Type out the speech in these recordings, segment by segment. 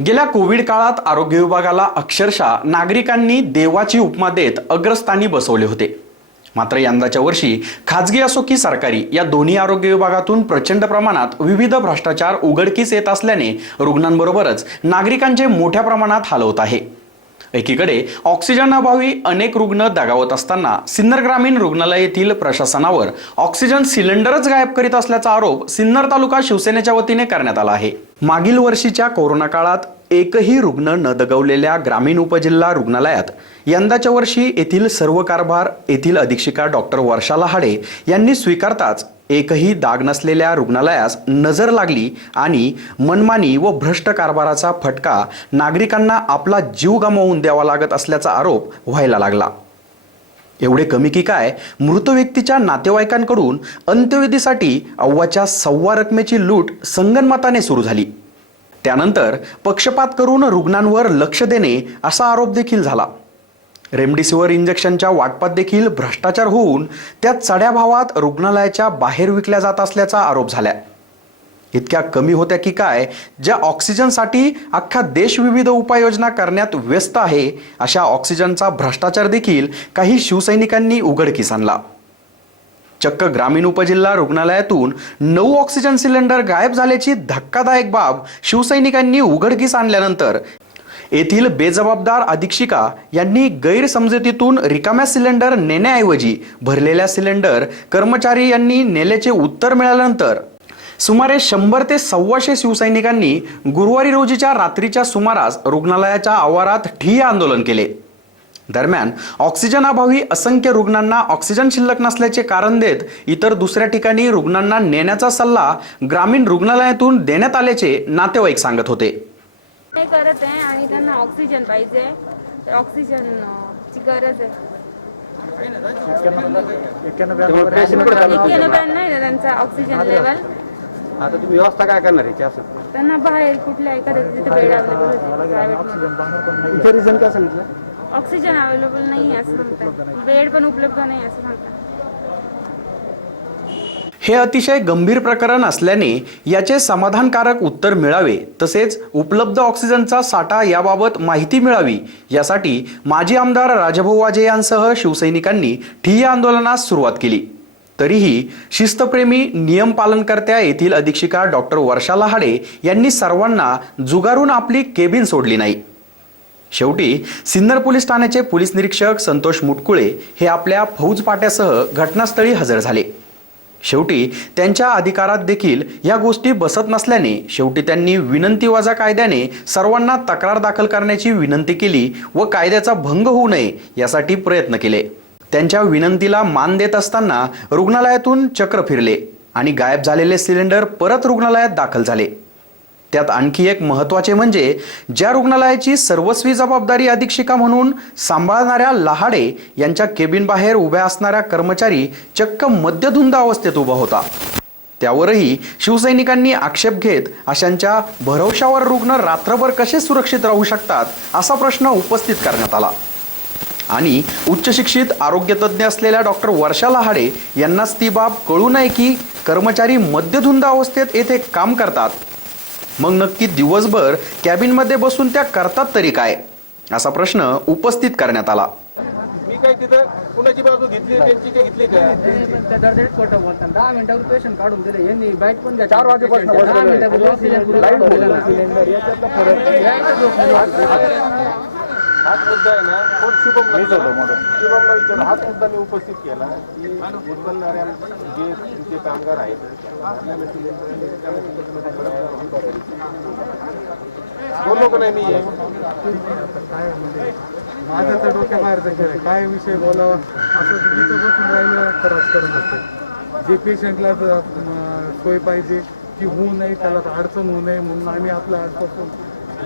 गेल्या कोविड काळात आरोग्य विभागाला अक्षरशः नागरिकांनी देवाची उपमा देत अग्रस्थानी बसवले होते. मात्र यंदाच्या वर्षी खाजगी असो की सरकारी या दोन्ही आरोग्य विभागातून प्रचंड प्रमाणात विविध भ्रष्टाचार उघडकीस येत असल्याने रुग्णांबरोबरच नागरिकांचे मोठ्या प्रमाणात हालवत आहे. एकीकडे ऑक्सिजन अभावी अनेक रुग्ण दगावत असताना सिन्नर ग्रामीण रुग्णालय येथील प्रशासनावर ऑक्सिजन सिलेंडरच गायब करीत असल्याचा आरोप सिन्नर तालुका शिवसेनेच्या वतीने करण्यात आला आहे. मागील वर्षीच्या कोरोना काळात एकही रुग्ण न दगवलेल्या ग्रामीण उपजिल्हा रुग्णालयात यंदाच्या वर्षी येथील सर्व कारभार येथील अधीक्षिका डॉक्टर वर्षा लहाडे यांनी स्वीकारताच एकही दाग नसलेल्या रुग्णालयास नजर लागली आणि मनमानी व भ्रष्ट कारभाराचा फटका नागरिकांना आपला जीव गमावून द्यावा लागत असल्याचा आरोप व्हायला लागला. एवढे कमी की काय? मृत व्यक्तीच्या नातेवाईकांकडून अंत्यविधीसाठी अव्वाच्या सव्वा रकमेची लूट संगनमताने सुरू झाली. त्यानंतर पक्षपात करून रुग्णांवर लक्ष देणे असा आरोप देखील झाला. रेमडेसिवीर इंजेक्शनच्या वाटपात देखील भ्रष्टाचार होऊन त्या चढ्या भावात रुग्णालयाच्या बाहेर विकल्या जात असल्याचा आरोप झाला इतक्या कमी होत्या की काय ज्या ऑक्सिजनसाठी अख्खा देश विविध उपाययोजना करण्यात व्यस्त आहे अशा ऑक्सिजनचा भ्रष्टाचार देखील काही शिवसैनिकांनी उघडकीस आणला चक्क ग्रामीण उपजिल्हा रुग्णालयातून नऊ ऑक्सिजन सिलेंडर गायब झाल्याची धक्कादायक बाब शिवसैनिकांनी उघडकीस आणल्यानंतर येथील बेजबाबदार अधीक्षिका यांनी गैरसमजुतीतून रिकाम्या सिलेंडर नेण्याऐवजी भरलेल्या सिलेंडर कर्मचारी यांनी नेल्याचे उत्तर मिळाल्यानंतर सुमारे शंभर ते सव्वाशे शिवसैनिकांनी गुरुवारी रोजीच्या रात्रीच्या सुमारास रुग्णालयाच्या आवारात ठिय्या आंदोलन केले. दरम्यान ऑक्सिजन अभावी असंख्य रुग्णांना ऑक्सिजन शिल्लक नसल्याचे कारण देत इतर दुसऱ्या ठिकाणी रुग्णांना नेण्याचा सल्ला ग्रामीण रुग्णालयातून देण्यात आल्याचे नातेवाईक सांगत होते. ते करत आहे आणि त्यांना ऑक्सिजन पाहिजे. तर ऑक्सिजन अं, ची गरज आहे. आहे ना त्यांचा ऑक्सिजन लेवल आता तुम्ही व्यवस्था काय करणार याची असं त्यांना बाहेर कुठल्या एखाद्या तिथे बेड अवेलेबल होते ऑक्सिजन अवेलेबल नाही आहे असं सांगतात बेड पण उपलब्ध नाही असं सांगतात हे अतिशय गंभीर प्रकरण असल्याने याचे समाधानकारक उत्तर मिळावे तसेच उपलब्ध ऑक्सिजनचा साठा याबाबत माहिती मिळावी यासाठी माजी आमदार राजभाऊ वाजे यांसह शिवसैनिकांनी ठिय्या आंदोलनास सुरुवात केली. तरीही शिस्तप्रेमी नियम पालनकर्त्या येथील अधीक्षिका डॉक्टर वर्षा लहाडे यांनी सर्वांना जुगारून आपली केबिन सोडली नाही. शेवटी सिन्नर पोलीस ठाण्याचे पोलीस निरीक्षक संतोष मुटकुळे हे आपल्या फौज पाट्यासह घटनास्थळी हजर झाले. शेवटी त्यांच्या अधिकारात देखील या गोष्टी बसत नसल्याने शेवटी त्यांनी विनंती वजा कायद्याने सर्वांना तक्रार दाखल करण्याची विनंती केली व कायद्याचा भंग होऊ नये यासाठी प्रयत्न केले. त्यांच्या विनंतीला मान देत असताना रुग्णालयातून चक्र फिरले आणि गायब झालेले सिलेंडर परत रुग्णालयात दाखल झाले. त्यात आणखी एक महत्त्वाचे म्हणजे ज्या रुग्णालयाची सर्वस्वी जबाबदारी अधीक्षिका म्हणून सांभाळणाऱ्या लहाडे यांच्या केबिन बाहेर उभ्या असणाऱ्या कर्मचारी चक्क मद्यधुंद अवस्थेत उभा होता. त्यावरही शिवसैनिकांनी आक्षेप घेत अशांच्या भरवशावर रुग्ण रात्रभर कसे सुरक्षित राहू शकतात असा प्रश्न उपस्थित करण्यात आला. आणि उच्च शिक्षित आरोग्य तज्ञ असलेल्या डॉक्टर वर्षा लहाडे यांनाच ती बाब कळू नये की कर्मचारी मद्यधुंद अवस्थेत येथे काम करतात. मग नक्की दिवसभर कॅबिनमध्ये बसून त्या करतात तरी काय? असा प्रश्न उपस्थित करण्यात आला. मी काय तिथं कुणाची बाजू घेतली त्यांची काय घेतली का? त्या दरदरीत खोटं बोलतात दहा मिनिटावर पेशंट काढून दिले. यांनी बाईट पण घ्या चार वाजेपासून दहा. मिनिटापूर्वी ऑक्सिजन पुरवठा लाइट दिला ना. यायचं झोपलं. हाच मुद्दा आहे ना. कोण शुभम शुभमला विचार. हाच मुद्दा मी उपस्थित केला. की उचलणाऱ्या जे तुमचे कामगार आहेत त्यांना रिकाम्या बोललो का नाही मी काय म्हणजे माझं तर डोक्याबाहेरचं केलं काय विषय बोलावा? असं तिथं बसून राहिलं तर राजकारण होतं जे पेशंटला सोय पाहिजे ती होऊ नये त्याला अडचण होऊ नये म्हणून आम्ही आपल्या आजपासून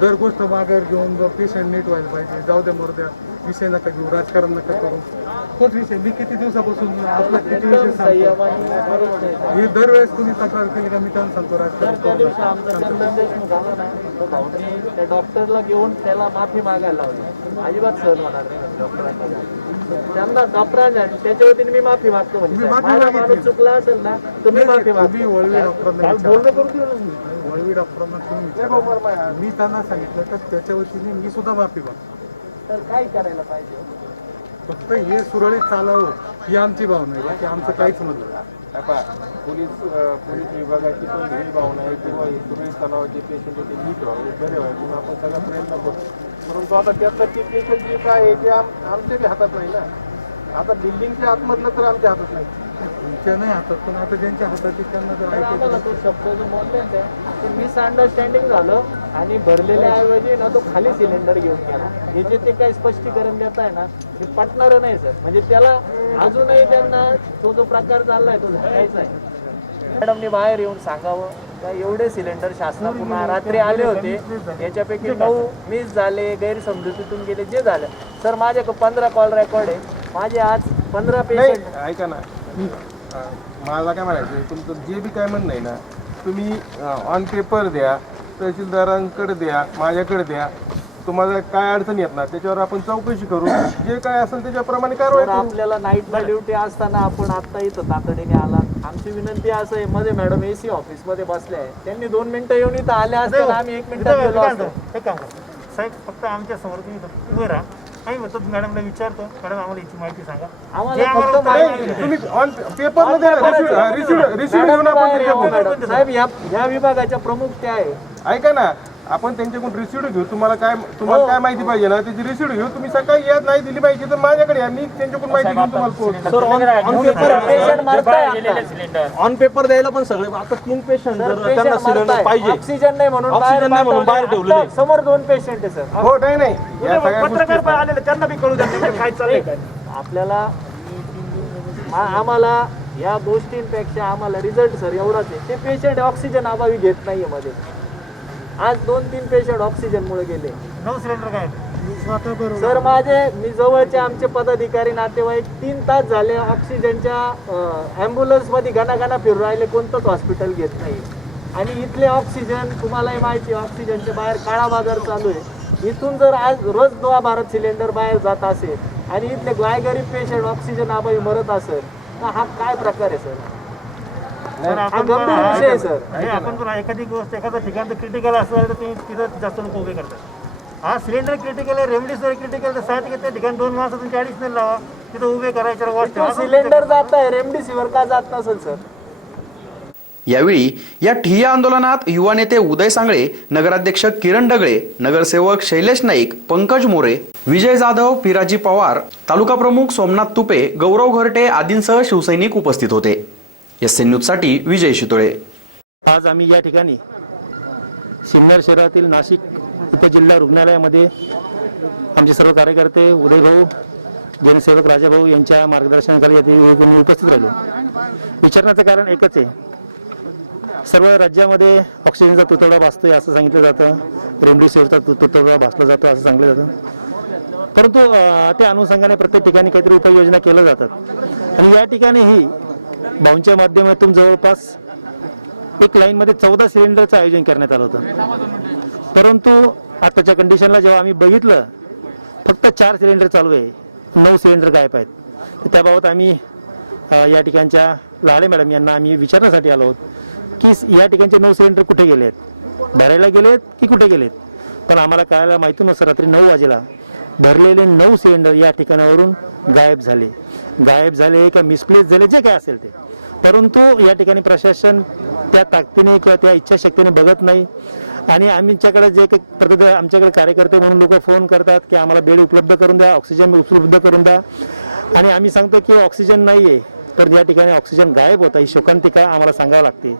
दर गोष्ट माघार घेऊन जर पेशंट नीट व्हायला पाहिजे. जाऊ द्या मरू द्या. विषय नका घेऊ राजकारण नका करू. तोच विषय. मी किती दिवसापासून आपला किती विषय सांगतो? हे दरवेळेस कुणी तक्रार केली का मी त्यांना सांगतो राजकारण. त्या डॉक्टरला घेऊन त्याला माफी मागायला लावली. अजिबात सहन होणार नाही डॉक्टरांना. त्यांना डॉक्टरांना त्याच्या वतीने मी माफी मागतो मी म्हणजे माफी माझा. माणूस चुकला असेल ना तर मी माफी मागतो. विचारा. बोलणं करू. वळवी डॉक्टरांना तुम्ही विचारा. मी त्यांना सांगितलं तर त्याच्या वतीने मी सुद्धा माफी मागतो. तर काय करायला पाहिजे? फक्त हे सुरळीत चालावं ही आमची भावना आहे बाकी आमचं काहीच नाही. काय पहा, पोलीस अं, पोलीस विभागाची पण ही भावना आहे किंवा हे सुरळीत तणावाचे पेशंट ते नीट व्हावे बरे व्हावे म्हणून आपण सगळा प्रयत्न करतो परंतु आता त्यातलं ते पेशंट जे काय आहे ते आम आमच्या बी हातात नाही ना. आता बिल्डिंगच्या आतमधलं तर आमच्या हातात नाही. तुमच्या नाही हातात पण आता ज्यांच्या हातात आहे त्यांना जर तर आम्हाला तो शब्द जो बोलले ना ते, मिसअंडरस्टँडिंग झालं आणि भरलेल्या ऐवजी ना तो खाली सिलेंडर घेऊन गेला. हे जे ते काही स्पष्टीकरण देत आहे ना ते पटणार नाही सर. म्हणजे त्याला अजूनही त्यांना तो जो प्रकार चाललाय तो झटायचा आहे. मॅडमनी बाहेर येऊन सांगावं. का एवढे सिलेंडर शासनाकडून रात्री आले होते. याच्यापैकी नऊ मिस झाले गैरसमजुतीतून गेले जे झाले. सर माझ्याकडे पंधरा कॉल रेकॉर्ड आहे. माझे आज पंधरा पेशंट ऐका ना. मला काय म्हणायचं आहे, तुमचं जे बी काय म्हणणं आहे ना तुम्ही ऑन पेपर द्या तहसीलदारांकडे द्या माझ्याकडे द्या. तुम्हाला काय अडचण येत ना त्याच्यावर आपण चौकशी करू. जे काय असेल त्याच्याप्रमाणे कारवाई तर करू. आपल्याला नाईटला ड्युटी असताना आपण आता इथं तातडीने आला. आमची विनंती असं आहे मध्ये मॅडम एसी ऑफिसमध्ये बसले आहे. त्यांनी दोन मिनिटं येऊन इथं आल्या असताना आम्ही एक मिनिटात गेलो असतो. हे काम करा. साहेब फक्त आमच्यासमोर तुम्ही उभे राहा. आम्ही म्हणतो मॅडमला विचारतो? मॅडम आम्हाला याची माहिती सांगा. आम्हाला फक्त आम्हाला माहिती नाही. तुम्ही ऑन पेपरमध्ये रिसिव्ह रिसिव्ह मॅडम घेऊन आपण बाहेर यावं, त्याच्यावर- मॅडम. साहेब या या विभागाच्या प्रमुख त्या आहे. ऐका ना आपण त्यांच्याकडून रिसिव्ह घेऊ. तुम्हाला काय तुम्हाला हो. काय माहिती पाहिजे ना? त्याची रिसिव्ह घेऊ. तुम्ही सकाळी यात नाही दिली पाहिजे तर माझ्याकडे या. मी त्यांच्याकडून माहिती घेऊन तुम्हाला पोहोचतो. Sir on on paper patient मारताय आता. ऑन पेपर द्यायला पण सगळे आता तीन पेशंट जर त्यांना सिलेंडर. पाहिजे. ऑक्सिजन नाही म्हणून ऑक्सिजन नाही म्हणून बाहेर. आता समोर दोन पेशंट आहे सर हो नाही नाही. पत्रकार पण आलेले त्यांना बी कळू द्या काय चाललंय काय. आपल्याला आम्हाला या गोष्टींपेक्षा आम्हाला रिझल्ट सर एवढाच आहे. ते पेशंट ऑक्सिजन अभावी घेत नाहीये मध्ये. आज दोन तीन पेशंट ऑक्सिजनमुळे गेले. नऊ सिलेंडर काय? सर माझे मी जवळचे आमचे पदाधिकारी नातेवाईक तीन तास झाले ऑक्सिजनच्या ॲम्ब्युलन्समध्ये घणाघणा फिरू राहिले कोणतंच हॉस्पिटल घेत नाही. आणि इथले ऑक्सिजन तुम्हालाही माहिती आहे ऑक्सिजनचे बाहेर काळा बाजार चालू आहे. इथून जर आज रोज दोहा भारत सिलेंडर बाहेर जात असेल आणि इथले गायगरीब पेशंट ऑक्सिजन अभावी मरत असेल तर हा काय प्रकार आहे सर? गंभीर विषय आहे सर. आपण पण एखादी गोष्ट एखादं ठिकाण क्रिटिकल असलं तर तुम्ही तिथं जास्त लोक उभे करतात. हा सिलेंडर क्रिटिकल आहे रेमडेसिवीर क्रिटिकल तर साथ त्या ठिकाणी दोन माणसं तुमची ॲडिशनल लावा. तिथं उभे करायच्या तो सिलेंडर जात आहे रेमडेसिवीर का जात नसेल सर? यावेळी या ठिय्या आंदोलनात युवा नेते उदय सांगळे नगराध्यक्ष किरण डगळे नगरसेवक शैलेश नाईक पंकज मोरे विजय जाधव पिराजी पवार तालुका प्रमुख सोमनाथ तुपे गौरव घरटे आदींसह शिवसैनिक उपस्थित होते. एस एन न्यूजसाठी विजय शितोळे. आज आम्ही या ठिकाणी सिन्नर शहरातील नाशिक उपजिल्हा रुग्णालयामध्ये आमचे सर्व कार्यकर्ते उदयभाऊ जनसेवक राजाभाऊ यांच्या मार्गदर्शनाखाली या ठिकाणी उपस्थित राहिलो. विचारण्याचं कारण एकच आहे. सर्व राज्यामध्ये ऑक्सिजनचा तुतवडा भासतोय असं सांगितलं जातं. रेमडेसिवीरचा तु तुतवडा भासला जातो असं सांगितलं जातं. परंतु त्या अनुषंगाने प्रत्येक ठिकाणी काहीतरी उपाययोजना केल्या जातात. आणि या ठिकाणीही भाऊंच्या माध्यमातून जवळपास एक लाईनमध्ये चौदा सिलेंडरचं आयोजन करण्यात आलं होतं. परंतु आत्ताच्या कंडिशनला जेव्हा आम्ही बघितलं फक्त चार सिलेंडर चालू आहे नऊ सिलेंडर गायब आहेत. तर त्याबाबत आम्ही या ठिकाणच्या लाडे मॅडम यांना आम्ही विचारण्यासाठी आलो आहोत की या ठिकाणचे नऊ सिलेंडर कुठे गेले आहेत भरायला गेले आहेत की कुठे गेलेत? पण आम्हाला कळायला माहिती नसतं रात्री नऊ वाजेला भरलेले नऊ सिलेंडर या ठिकाणावरून गायब झाले. गायब झाले का मिसप्लेस झाले जे काय असेल ते. परंतु या ठिकाणी प्रशासन त्या ताकदीने किंवा त्या इच्छाशक्तीने बघत नाही. आणि आमच्याकडे जे काही पद्धत आमच्याकडे कार्यकर्ते म्हणून लोक फोन करतात की आम्हाला बेड उपलब्ध करून द्या ऑक्सिजन उपलब्ध करून द्या. आणि आम्ही सांगतो की ऑक्सिजन नाही आहे तर या ठिकाणी ऑक्सिजन गायब होता ही शोकांतिका आम्हाला सांगावं लागते.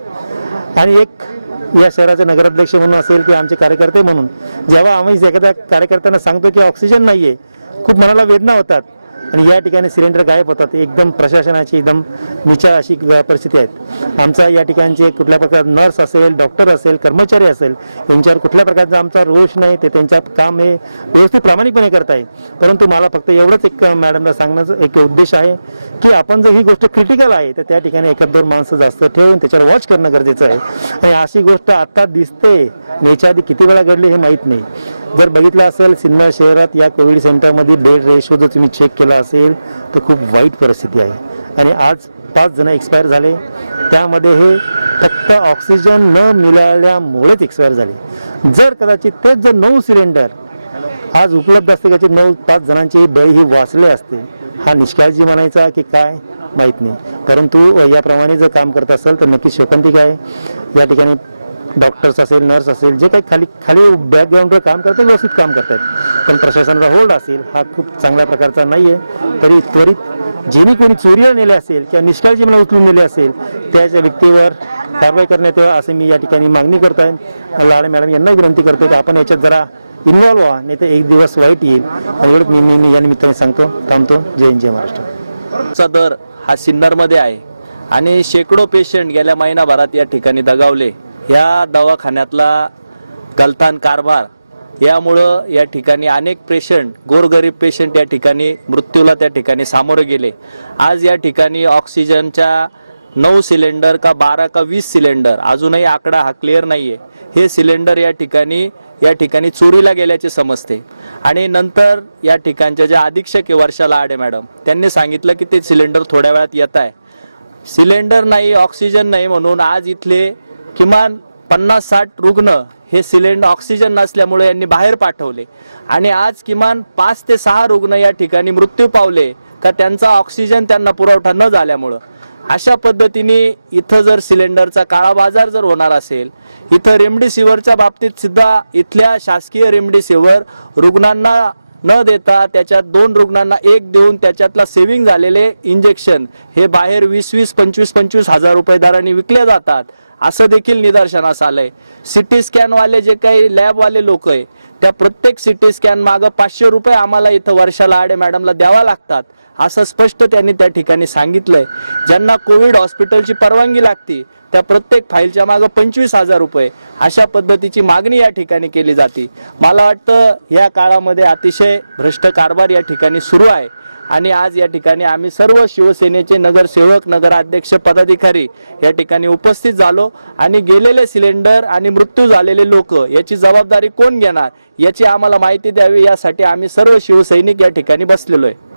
आणि एक या शहराचे नगराध्यक्ष म्हणून असेल किंवा आमचे कार्यकर्ते म्हणून जेव्हा आम्ही एखाद्या कार्यकर्त्यांना सांगतो की ऑक्सिजन नाही आहे खूप मनाला वेदना होतात. आणि या ठिकाणी सिलेंडर गायब होतात. एकदम प्रशासनाची एकदम निचार अशी परिस्थिती आहेत आमचा या ठिकाणचे कुठल्या प्रकार नर्स असेल डॉक्टर असेल कर्मचारी असेल यांच्यावर कुठल्या प्रकारचा आमचा रोष नाही ते त्यांच्या काम हे व्यवस्थित प्रामाणिकपणे करत आहे. परंतु मला फक्त एवढंच एक मॅडमला सांगण्याचं एक उद्देश आहे की आपण जर ही गोष्ट क्रिटिकल आहे तर त्या ठिकाणी एखाद दोन माणसं जास्त ठेवून त्याच्यावर वॉच करणं गरजेचं आहे. आणि अशी गोष्ट आत्ता दिसते नेच्या आधी किती वेळा घडली हे माहीत नाही. जर बघितलं असेल सिन्नर शहरात या कोविड सेंटरमध्ये डेड रेशो जर तुम्ही चेक केला असेल तर खूप वाईट परिस्थिती आहे. आणि आज पाच जण एक्सपायर झाले. त्यामध्ये हे फक्त ऑक्सिजन न मिळाल्यामुळेच एक्सपायर झाले. जर कदाचित तेच जर नऊ सिलेंडर आज उपलब्ध असते त्याचे नऊ पाच जणांचे बळी ही वाचले असते. हा निष्काळजी म्हणायचा की काय? माहीत नाही. परंतु याप्रमाणे जर काम करत असेल तर नक्कीच शोकांतिक आहे. या ठिकाणी डॉक्टर्स असेल नर्स असेल जे काही खाली खाली बॅकग्राऊंडवर काम करतात व्यवस्थित काम करतात पण प्रशासनाचा होल्ड असेल हा खूप चांगल्या प्रकारचा नाही आहे तरी त्वरित जेणे कोणी चोरीला नेले असेल किंवा निष्काळजी मला उचलून नेले असेल त्याच्या व्यक्तीवर कारवाई करण्यात यावं असं मी या ठिकाणी मागणी करतो आहे लाडे मॅडम यांना विनंती करतो की आपण याच्यात जरा इन्व्हॉल्व्ह व्हा नाही तर एक दिवस वाईट येईल. आणि एवढंच मी नेहमी या निमित्ताने सांगतो थांबतो. जय हिंद जय महाराष्ट्र. चा दर हा सिन्नरमध्ये आहे. आणि शेकडो पेशंट गेल्या महिनाभरात या ठिकाणी दगावले. ह्या दवाखान्यातला गलथान कारभार यामुळं या ठिकाणी अनेक पेशंट गोरगरीब पेशंट या ठिकाणी मृत्यूला त्या ठिकाणी सामोरे गेले. आज या ठिकाणी ऑक्सिजनच्या नऊ सिलेंडर का बारा का वीस सिलेंडर अजूनही आकडा हा क्लिअर नाही आहे हे सिलेंडर या ठिकाणी या ठिकाणी चोरीला गेल्याचे समजते. आणि नंतर या ठिकाणच्या ज्या अधीक्षक आहे वर्षाला आडे मॅडम त्यांनी सांगितलं की ते सिलेंडर थोड्या वेळात येत आहे. सिलेंडर नाही ऑक्सिजन नाही म्हणून आज इथले किमान पन्नास साठ रुग्ण हे सिलेंडर ऑक्सिजन नसल्यामुळे यांनी बाहेर पाठवले. आणि आज किमान पाच ते सहा रुग्ण या ठिकाणी मृत्यू पावले का त्यांचा ऑक्सिजन त्यांना पुरवठा न झाल्यामुळं. अशा पद्धतीने इथं जर सिलेंडरचा काळा बाजार जर होणार असेल इथं रेमडेसिवीरच्या बाबतीत सुद्धा इथल्या शासकीय रेमडेसिवीर रुग्णांना न देता त्याच्यात दोन रुग्णांना एक देऊन त्याच्यातला सेव्हिंग झालेले इंजेक्शन हे बाहेर वीस वीस पंचवीस पंचवीस हजार रुपये दराने विकले जातात. असं देखील निदर्शनास आलं आहे सी टी स्कॅनवाले जे काही लॅबवाले लोक आहे त्या प्रत्येक सी टी स्कॅन मागं पाचशे रुपये आम्हाला इथं वर्षाला आडे मॅडमला द्यावा लागतात असं स्पष्ट त्यांनी त्या ठिकाणी सांगितलं आहे ज्यांना कोविड हॉस्पिटलची परवानगी लागते त्या प्रत्येक फाईलच्या मागं पंचवीस हजार रुपये अशा पद्धतीची मागणी या ठिकाणी केली जाते. मला वाटतं या काळामध्ये अतिशय भ्रष्ट कारभार या ठिकाणी सुरू आहे. आणि आज या ठिकाणी आम्ही सर्व शिवसेनेचे नगरसेवक नगराध्यक्ष पदाधिकारी या ठिकाणी उपस्थित झालो आणि गेलेले सिलेंडर आणि मृत्यू झालेले लोक याची जबाबदारी कोण घेणार याची आम्हाला माहिती द्यावी यासाठी आम्ही सर्व शिवसैनिक या ठिकाणी बसलेलो आहे.